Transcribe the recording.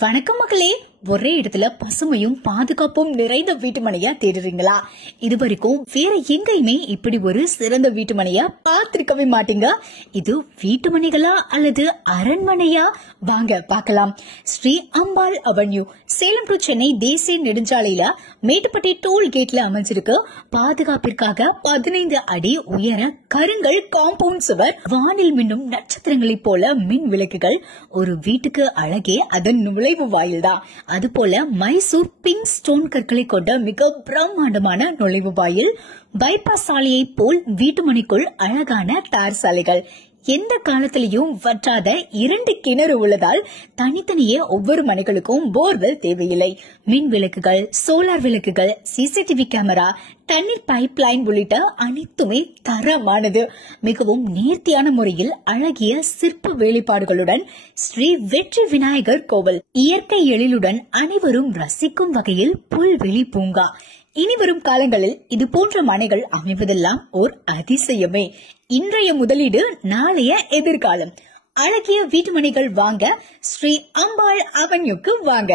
வணக்கம் மக்களே. ஒரே இடத்துல பசுமையும் பாதுகாப்பும் நிறைந்த வீட்டுமனையா தேடுறீங்களா? இது வரைக்கும் வேற எங்கேயுமே இப்படி ஒரு சிறந்த வீட்டுமனையா பார்த்திருக்கவே மாட்டீங்க. இது வீட்டுமனைகளா அல்லது அரண்மனையா? வாங்க பார்க்கலாம். ஸ்ரீ அம்பாள் அவென்யூ, சேலம் டு சென்னை தேசிய நெடுஞ்சாலையில மேட்டுப்பட்டி டோல் கேட்ல அமைஞ்சிருக்கு. பாதுகாப்பிற்காக 15 அடி உயர கருங்கல் காம்பவுண்ட் சுவர், வானில் மின்னும் நட்சத்திரங்களைப் போல மின் விளக்குகள். ஒரு வீட்டுக்கு அழகே அதன் நுழைவு வாயில் தான். அதுபோல மைசூர் பிங்க் ஸ்டோன் கற்களை கொண்ட மிக பிரம்மாண்டமான நுழைவு வாயில். பைபாஸ் சாலையை போல் வீட்டுமனைக்குள் அழகான தார் சாலைகள். எந்த காலத்திலையும் வற்றாத 2 கிணறு உள்ளதால் தனித்தனியே ஒவ்வொரு மனைகளுக்கும் போர்வெல் தேவையில்லை. மின் விளக்குகள், சோலார் விளக்குகள், சிசிடிவி கேமரா, தண்ணீர் பைப் லைன் உள்ளிட்ட அனைத்துமே தரமானது. மிகவும் நேர்த்தியான முறையில் அழகிய சிற்ப வேலைப்பாடுகளுடன் ஸ்ரீ வெற்றி விநாயகர் கோவில். இயற்கை எழிலுடன் அனைவரும் ரசிக்கும் வகையில் புல்வெளி பூங்கா. இனி வரும் காலங்களில் இது போன்ற மனைகள் அமைவதெல்லாம் ஓர் அதிசயமே. இன்றைய முதலீடு நாளைய எதிர்காலம். அழகிய வீட்டுமனைகள் வாங்க ஸ்ரீ அம்பாள் அவென்யூக்கு வாங்க.